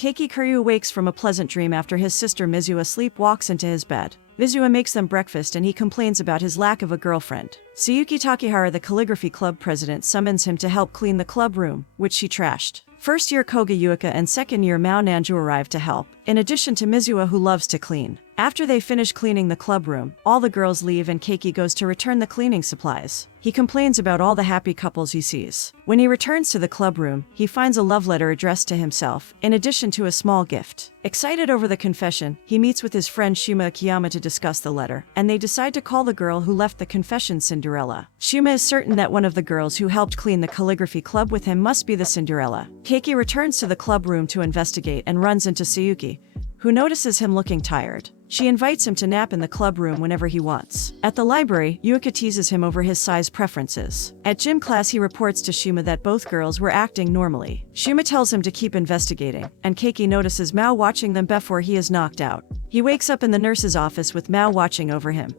Keiki Kiryū wakes from a pleasant dream after his sister Mizuha sleepwalks into his bed. Mizuha makes them breakfast and he complains about his lack of a girlfriend. Tsuyuki Takehara, the calligraphy club president, summons him to help clean the club room, which she trashed. First year Koga Yuika and second year Mao Nanju arrive to help, in addition to Mizuha, who loves to clean. After they finish cleaning the club room, all the girls leave and Keiki goes to return the cleaning supplies. He complains about all the happy couples he sees. When he returns to the club room, he finds a love letter addressed to himself, in addition to a small gift. Excited over the confession, he meets with his friend Shuma Akiyama to discuss the letter, and they decide to call the girl who left the confession Cinderella. Shuma is certain that one of the girls who helped clean the calligraphy club with him must be the Cinderella. Keiki returns to the club room to investigate and runs into Tsuyuki, who notices him looking tired. She invites him to nap in the club room whenever he wants. At the library, Yuika teases him over his size preferences. At gym class, he reports to Shuma that both girls were acting normally. Shuma tells him to keep investigating, and Keiki notices Mao watching them before he is knocked out. He wakes up in the nurse's office with Mao watching over him,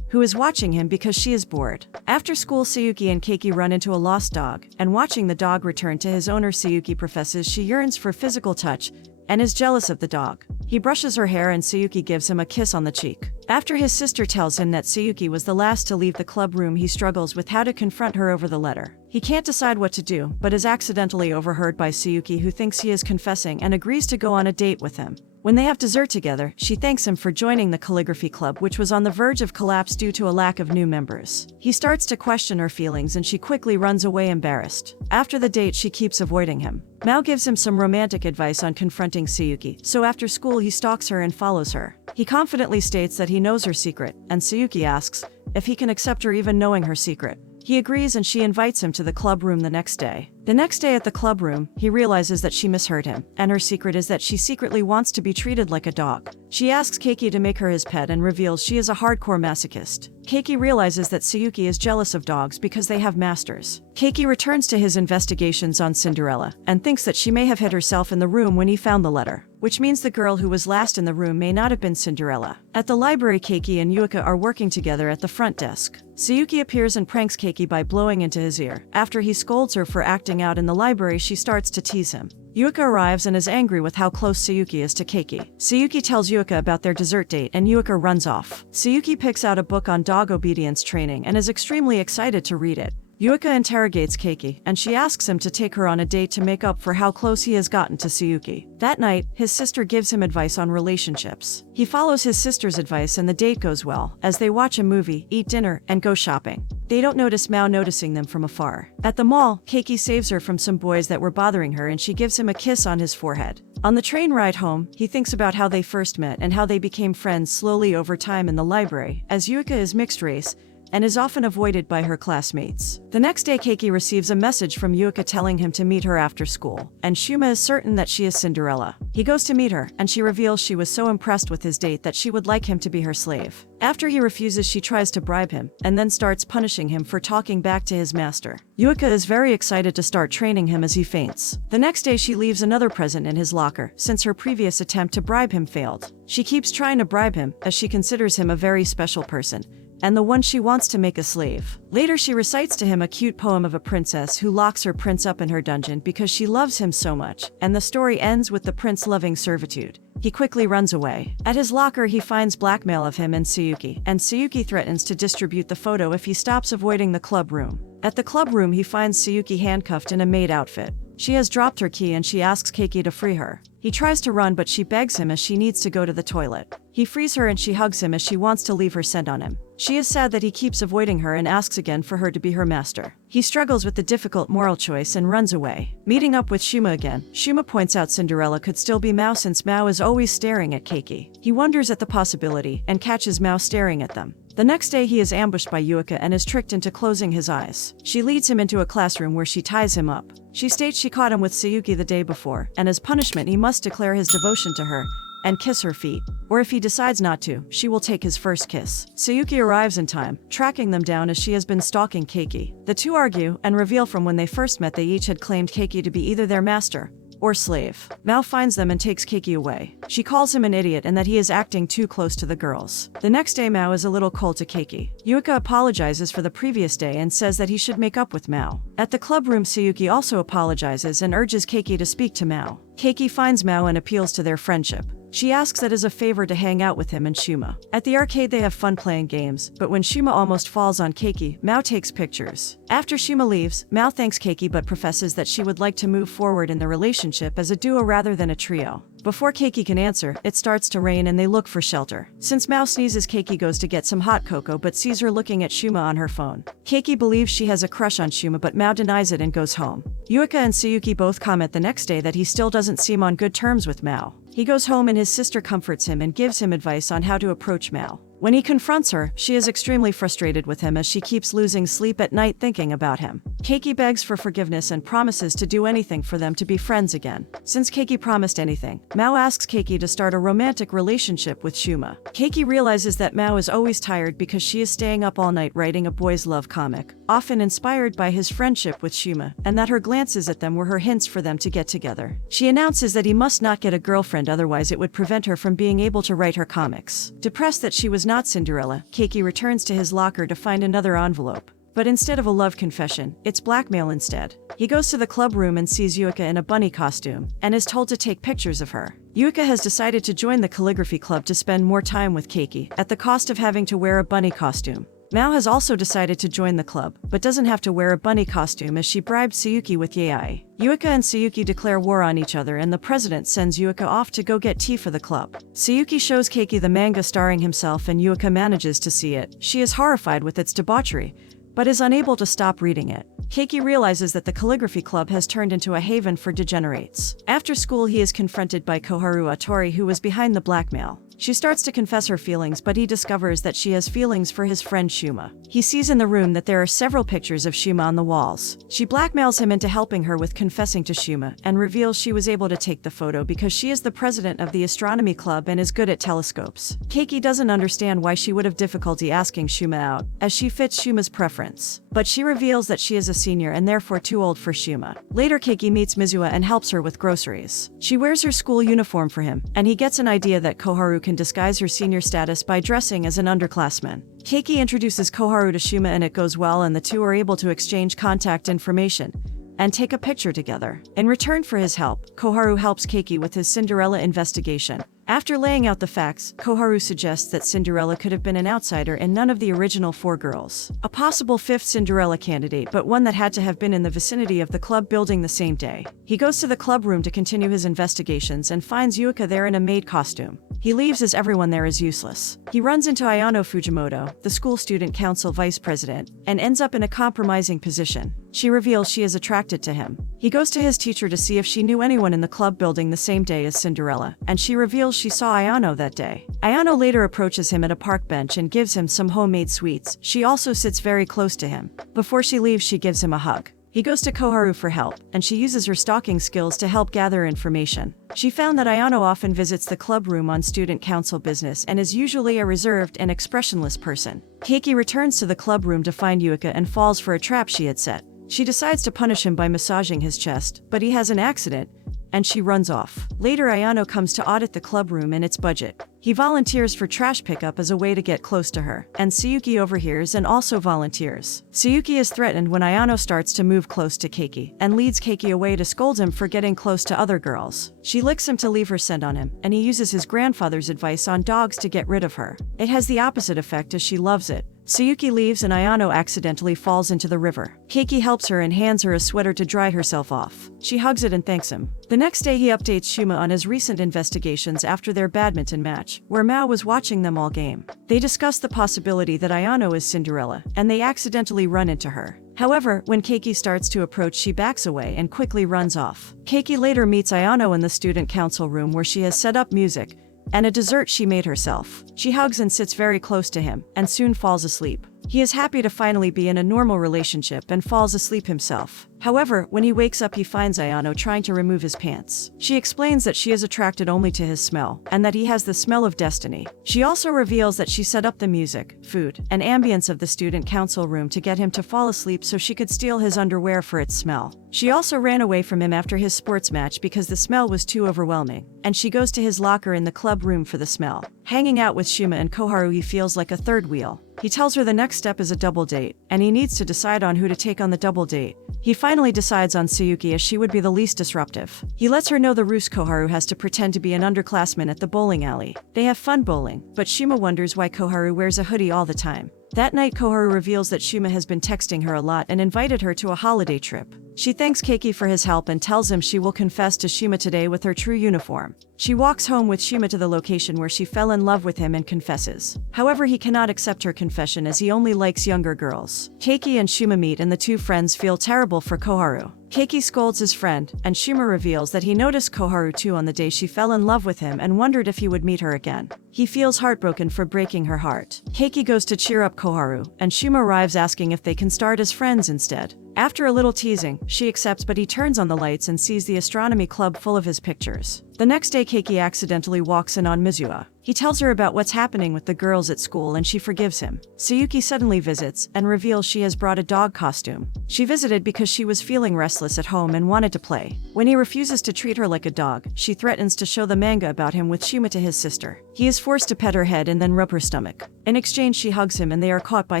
who is watching him because she is bored. After school, Tsuyuki and Keiki run into a lost dog, and watching the dog return to his owner, Tsuyuki professes she yearns for physical touch and is jealous of the dog. He brushes her hair and Tsuyuki gives him a kiss on the cheek. After his sister tells him that Tsuyuki was the last to leave the club room, he struggles with how to confront her over the letter. He can't decide what to do, but is accidentally overheard by Tsuyuki, who thinks he is confessing and agrees to go on a date with him. When they have dessert together, she thanks him for joining the calligraphy club, which was on the verge of collapse due to a lack of new members. He starts to question her feelings and she quickly runs away embarrassed. After the date, she keeps avoiding him. Mao gives him some romantic advice on confronting Tsuyuki, so after school he stalks her and follows her. He confidently states that he knows her secret, and Tsuyuki asks if he can accept her even knowing her secret. He agrees and she invites him to the club room the next day. The next day at the club room, he realizes that she misheard him, and her secret is that she secretly wants to be treated like a dog. She asks Keiki to make her his pet and reveals she is a hardcore masochist. Keiki realizes that Tsuyuki is jealous of dogs because they have masters. Keiki returns to his investigations on Cinderella, and thinks that she may have hid herself in the room when he found the letter, which means the girl who was last in the room may not have been Cinderella. At the library, Keiki and Yuika are working together at the front desk. Tsuyuki appears and pranks Keiki by blowing into his ear. After he scolds her for acting out in the library, she starts to tease him. Yuika arrives and is angry with how close Tsuyuki is to Keiki. Tsuyuki tells Yuika about their dessert date and Yuika runs off. Tsuyuki picks out a book on dog obedience training and is extremely excited to read it. Yuika interrogates Keiki, and she asks him to take her on a date to make up for how close he has gotten to Tsuyuki. That night, his sister gives him advice on relationships. He follows his sister's advice and the date goes well, as they watch a movie, eat dinner, and go shopping. They don't notice Mao noticing them from afar. At the mall, Keiki saves her from some boys that were bothering her and she gives him a kiss on his forehead. On the train ride home, he thinks about how they first met and how they became friends slowly over time in the library, as Yuika is mixed race and is often avoided by her classmates. The next day, Keiki receives a message from Yuika telling him to meet her after school, and Shuma is certain that she is Cinderella. He goes to meet her, and she reveals she was so impressed with his date that she would like him to be her slave. After he refuses, she tries to bribe him, and then starts punishing him for talking back to his master. Yuika is very excited to start training him as he faints. The next day, she leaves another present in his locker, since her previous attempt to bribe him failed. She keeps trying to bribe him, as she considers him a very special person, and the one she wants to make a slave. Later, she recites to him a cute poem of a princess who locks her prince up in her dungeon because she loves him so much, and the story ends with the prince loving servitude. He quickly runs away. At his locker, he finds blackmail of him and Tsuyuki threatens to distribute the photo if he stops avoiding the club room. At the club room, he finds Tsuyuki handcuffed in a maid outfit. She has dropped her key and she asks Keiki to free her. He tries to run, but she begs him as she needs to go to the toilet. He frees her and she hugs him as she wants to leave her scent on him. She is sad that he keeps avoiding her and asks again for her to be her master. He struggles with the difficult moral choice and runs away. Meeting up with Shuma again, Shuma points out Cinderella could still be Mao since Mao is always staring at Keiki. He wonders at the possibility and catches Mao staring at them. The next day, he is ambushed by Yuika and is tricked into closing his eyes. She leads him into a classroom where she ties him up. She states she caught him with Tsuyuki the day before, and as punishment he must declare his devotion to her and kiss her feet. Or if he decides not to, she will take his first kiss. Tsuyuki arrives in time, tracking them down as she has been stalking Keiki. The two argue and reveal from when they first met they each had claimed Keiki to be either their master or slave. Mao finds them and takes Keiki away. She calls him an idiot and that he is acting too close to the girls. The next day Mao is a little cold to Keiki. Yuka apologizes for the previous day and says that he should make up with Mao. At the club room, Sayuki also apologizes and urges Keiki to speak to Mao. Keiki finds Mao and appeals to their friendship. She asks that as a favor to hang out with him and Shuma. At the arcade they have fun playing games, but when Shuma almost falls on Keiki, Mao takes pictures. After Shuma leaves, Mao thanks Keiki but professes that she would like to move forward in the relationship as a duo rather than a trio. Before Keiki can answer, it starts to rain and they look for shelter. Since Mao sneezes, Keiki goes to get some hot cocoa but sees her looking at Shuma on her phone. Keiki believes she has a crush on Shuma but Mao denies it and goes home. Yuka and Sayuki both comment the next day that he still doesn't seem on good terms with Mao. He goes home and his sister comforts him and gives him advice on how to approach Mao. When he confronts her, she is extremely frustrated with him as she keeps losing sleep at night thinking about him. Keiki begs for forgiveness and promises to do anything for them to be friends again. Since Keiki promised anything, Mao asks Keiki to start a romantic relationship with Shuma. Keiki realizes that Mao is always tired because she is staying up all night writing a boys' love comic, often inspired by his friendship with Shuma, and that her glances at them were her hints for them to get together. She announces that he must not get a girlfriend, otherwise it would prevent her from being able to write her comics. Depressed that she was not Cinderella, Keiki returns to his locker to find another envelope. But instead of a love confession, it's blackmail instead. He goes to the club room and sees Yuka in a bunny costume, and is told to take pictures of her. Yuka has decided to join the calligraphy club to spend more time with Keiki, at the cost of having to wear a bunny costume. Mao has also decided to join the club, but doesn't have to wear a bunny costume as she bribed Sayuki with Yai. Yuka and Sayuki declare war on each other and the president sends Yuka off to go get tea for the club. Sayuki shows Keiki the manga starring himself and Yuka manages to see it. She is horrified with its debauchery, but is unable to stop reading it. Keiki realizes that the calligraphy club has turned into a haven for degenerates. After school he is confronted by Koharu Atori, who was behind the blackmail. She starts to confess her feelings, but he discovers that she has feelings for his friend Shuma. He sees in the room that there are several pictures of Shuma on the walls. She blackmails him into helping her with confessing to Shuma, and reveals she was able to take the photo because she is the president of the astronomy club and is good at telescopes. Keiki doesn't understand why she would have difficulty asking Shuma out, as she fits Shuma's preference. But she reveals that she is a senior and therefore too old for Shuma. Later Keiki meets Mizuha and helps her with groceries. She wears her school uniform for him, and he gets an idea that Koharu can disguise her senior status by dressing as an underclassman. Keiki introduces Koharu to Shuma and it goes well, and the two are able to exchange contact information and take a picture together. In return for his help, Koharu helps Keiki with his Cinderella investigation. After laying out the facts, Koharu suggests that Cinderella could have been an outsider and none of the original 4 girls. A possible 5th Cinderella candidate, but one that had to have been in the vicinity of the club building the same day. He goes to the club room to continue his investigations and finds Yuka there in a maid costume. He leaves as everyone there is useless. He runs into Ayano Fujimoto, the school student council vice president, and ends up in a compromising position. She reveals she is attracted to him. He goes to his teacher to see if she knew anyone in the club building the same day as Cinderella, and she reveals she saw Ayano that day. Ayano later approaches him at a park bench and gives him some homemade sweets. She also sits very close to him. Before she leaves, she gives him a hug. He goes to Koharu for help, and she uses her stalking skills to help gather information. She found that Ayano often visits the club room on student council business and is usually a reserved and expressionless person. Keiki returns to the club room to find Yuka and falls for a trap she had set. She decides to punish him by massaging his chest, but he has an accident, and she runs off. Later, Ayano comes to audit the club room and its budget. He volunteers for trash pickup as a way to get close to her, and Sayuki overhears and also volunteers. Sayuki is threatened when Ayano starts to move close to Keiki, and leads Keiki away to scold him for getting close to other girls. She licks him to leave her scent on him, and he uses his grandfather's advice on dogs to get rid of her. It has the opposite effect as she loves it. Sayuki leaves and Ayano accidentally falls into the river. Keiki helps her and hands her a sweater to dry herself off. She hugs it and thanks him. The next day he updates Shuma on his recent investigations after their badminton match, where Mao was watching them all game. They discuss the possibility that Ayano is Cinderella, and they accidentally run into her. However, when Keiki starts to approach, she backs away and quickly runs off. Keiki later meets Ayano in the student council room where she has set up music and a dessert she made herself. She hugs and sits very close to him, and soon falls asleep. He is happy to finally be in a normal relationship and falls asleep himself. However, when he wakes up he finds Ayano trying to remove his pants. She explains that she is attracted only to his smell, and that he has the smell of destiny. She also reveals that she set up the music, food, and ambience of the student council room to get him to fall asleep so she could steal his underwear for its smell. She also ran away from him after his sports match because the smell was too overwhelming, and she goes to his locker in the club room for the smell. Hanging out with Shima and Koharu, he feels like a third wheel. He tells her the next step is a double date, and he needs to decide on who to take on the double date. He finally decides on Tsuyuki as she would be the least disruptive. He lets her know the ruse Koharu has to pretend to be an underclassman at the bowling alley. They have fun bowling, but Shima wonders why Koharu wears a hoodie all the time. That night Koharu reveals that Shima has been texting her a lot and invited her to a holiday trip. She thanks Keiki for his help and tells him she will confess to Shima today with her true uniform. She walks home with Shima to the location where she fell in love with him and confesses. However, he cannot accept her confession as he only likes younger girls. Keiki and Shima meet and the two friends feel terrible for Koharu. Keiki scolds his friend, and Shima reveals that he noticed Koharu too on the day she fell in love with him and wondered if he would meet her again. He feels heartbroken for breaking her heart. Keiki goes to cheer up Koharu, and Shima arrives asking if they can start as friends instead. After a little teasing, she accepts, but he turns on the lights and sees the astronomy club full of his pictures. The next day Keiki accidentally walks in on Mizuha. He tells her about what's happening with the girls at school and she forgives him. Tsuyuki suddenly visits and reveals she has brought a dog costume. She visited because she was feeling restless at home and wanted to play. When he refuses to treat her like a dog, she threatens to show the manga about him with Shima to his sister. He is forced to pet her head and then rub her stomach. In exchange she hugs him and they are caught by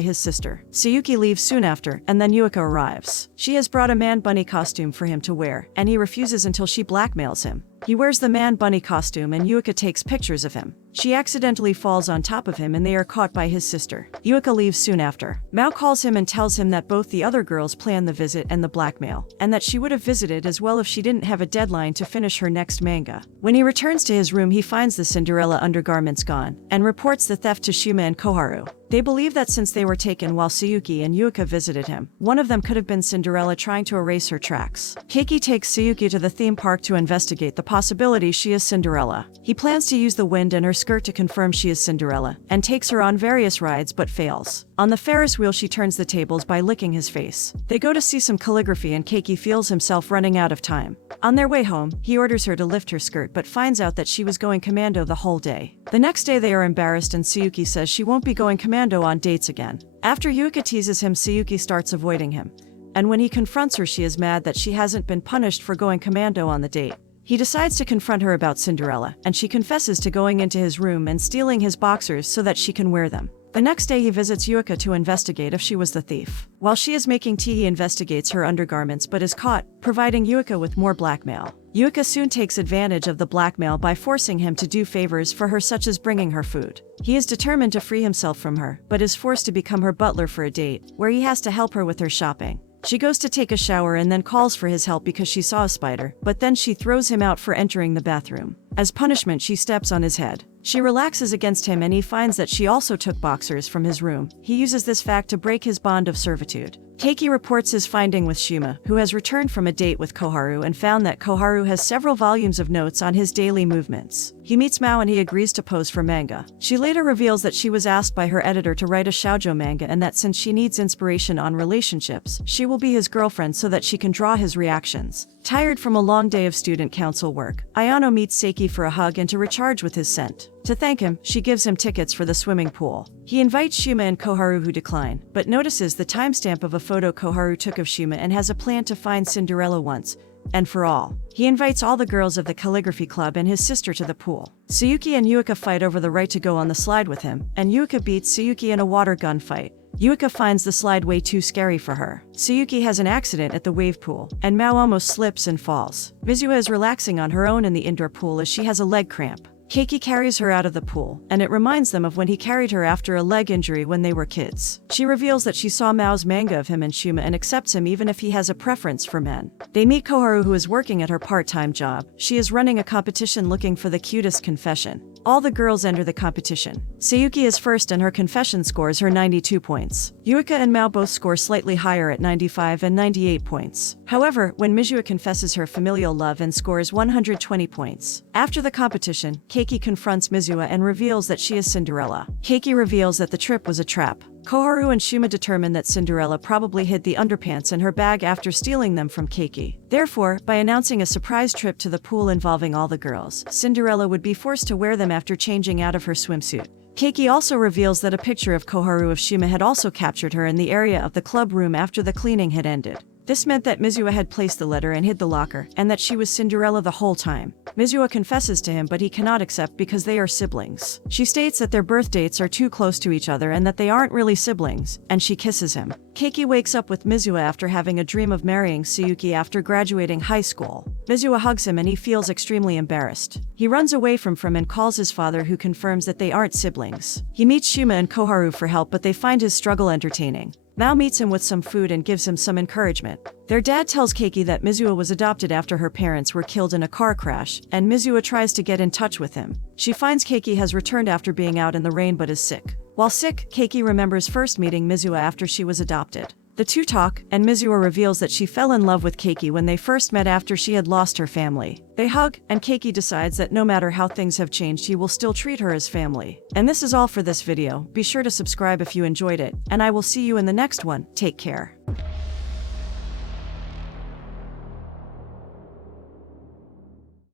his sister. Tsuyuki leaves soon after, and then Yuika arrives. She has brought a man bunny costume for him to wear, and he refuses until she blackmails him. He wears the man bunny costume and Yuika takes pictures of him. She accidentally falls on top of him and they are caught by his sister. Yuika leaves soon after. Mao calls him and tells him that both the other girls planned the visit and the blackmail, and that she would have visited as well if she didn't have a deadline to finish her next manga. When he returns to his room he finds the Cinderella undergarments gone, and reports the theft to Shima and Koharu. They believe that since they were taken while Tsuyuki and Yuika visited him, one of them could have been Cinderella trying to erase her tracks. Keiki takes Tsuyuki to the theme park to investigate the possibility she is Cinderella. He plans to use the wind and her skirt to confirm she is Cinderella, and takes her on various rides but fails. On the Ferris wheel she turns the tables by licking his face. They go to see some calligraphy and Keiki feels himself running out of time. On their way home, he orders her to lift her skirt but finds out that she was going commando the whole day. The next day they are embarrassed and Tsuyuki says she won't be going commando on dates again. After Yuika teases him, Tsuyuki starts avoiding him. And when he confronts her she is mad that she hasn't been punished for going commando on the date. He decides to confront her about Cinderella, and she confesses to going into his room and stealing his boxers so that she can wear them. The next day he visits Yuika to investigate if she was the thief. While she is making tea he investigates her undergarments but is caught, providing Yuika with more blackmail. Yuika soon takes advantage of the blackmail by forcing him to do favors for her such as bringing her food. He is determined to free himself from her, but is forced to become her butler for a date, where he has to help her with her shopping. She goes to take a shower and then calls for his help because she saw a spider, but then she throws him out for entering the bathroom. As punishment she steps on his head. She relaxes against him and he finds that she also took boxers from his room. He uses this fact to break his bond of servitude. Keiki reports his finding with Shima, who has returned from a date with Koharu and found that Koharu has several volumes of notes on his daily movements. He meets Mao and he agrees to pose for manga. She later reveals that she was asked by her editor to write a shoujo manga and that since she needs inspiration on relationships, she will be his girlfriend so that she can draw his reactions. Tired from a long day of student council work, Ayano meets Seiki for a hug and to recharge with his scent. To thank him, she gives him tickets for the swimming pool. He invites Shima and Koharu who decline, but notices the timestamp of a photo Koharu took of Shima and has a plan to find Cinderella once and for all. He invites all the girls of the calligraphy club and his sister to the pool. Tsuyuki and Yuika fight over the right to go on the slide with him, and Yuika beats Tsuyuki in a water gun fight. Yuika finds the slide way too scary for her. Tsuyuki has an accident at the wave pool, and Mao almost slips and falls. Mizuha is relaxing on her own in the indoor pool as she has a leg cramp. Keiki carries her out of the pool, and it reminds them of when he carried her after a leg injury when they were kids. She reveals that she saw Mao's manga of him and Shima and accepts him even if he has a preference for men. They meet Koharu who is working at her part-time job. She is running a competition looking for the cutest confession. All the girls enter the competition. Tsuyuki is first and her confession scores her 92 points. Yuika and Mao both score slightly higher at 95 and 98 points. However, when Mizuha confesses her familial love and scores 120 points. After the competition, Keiki confronts Mizuha and reveals that she is Cinderella. Keiki reveals that the trip was a trap. Koharu and Shuma determine that Cinderella probably hid the underpants in her bag after stealing them from Keiki. Therefore, by announcing a surprise trip to the pool involving all the girls, Cinderella would be forced to wear them after changing out of her swimsuit. Keiki also reveals that a picture of Koharu of Shuma had also captured her in the area of the club room after the cleaning had ended. This meant that Mizuha had placed the letter and hid the locker, and that she was Cinderella the whole time. Mizuha confesses to him, but he cannot accept because they are siblings. She states that their birth dates are too close to each other and that they aren't really siblings, and she kisses him. Keiki wakes up with Mizuha after having a dream of marrying Tsuyuki after graduating high school. Mizuha hugs him and he feels extremely embarrassed. He runs away from and calls his father, who confirms that they aren't siblings. He meets Shuma and Koharu for help, but they find his struggle entertaining. Mao meets him with some food and gives him some encouragement. Their dad tells Keiki that Mizuha was adopted after her parents were killed in a car crash, and Mizuha tries to get in touch with him. She finds Keiki has returned after being out in the rain but is sick. While sick, Keiki remembers first meeting Mizuha after she was adopted. The two talk, and Mizuha reveals that she fell in love with Keiki when they first met after she had lost her family. They hug, and Keiki decides that no matter how things have changed, he will still treat her as family. And this is all for this video. Be sure to subscribe if you enjoyed it, and I will see you in the next one. Take care.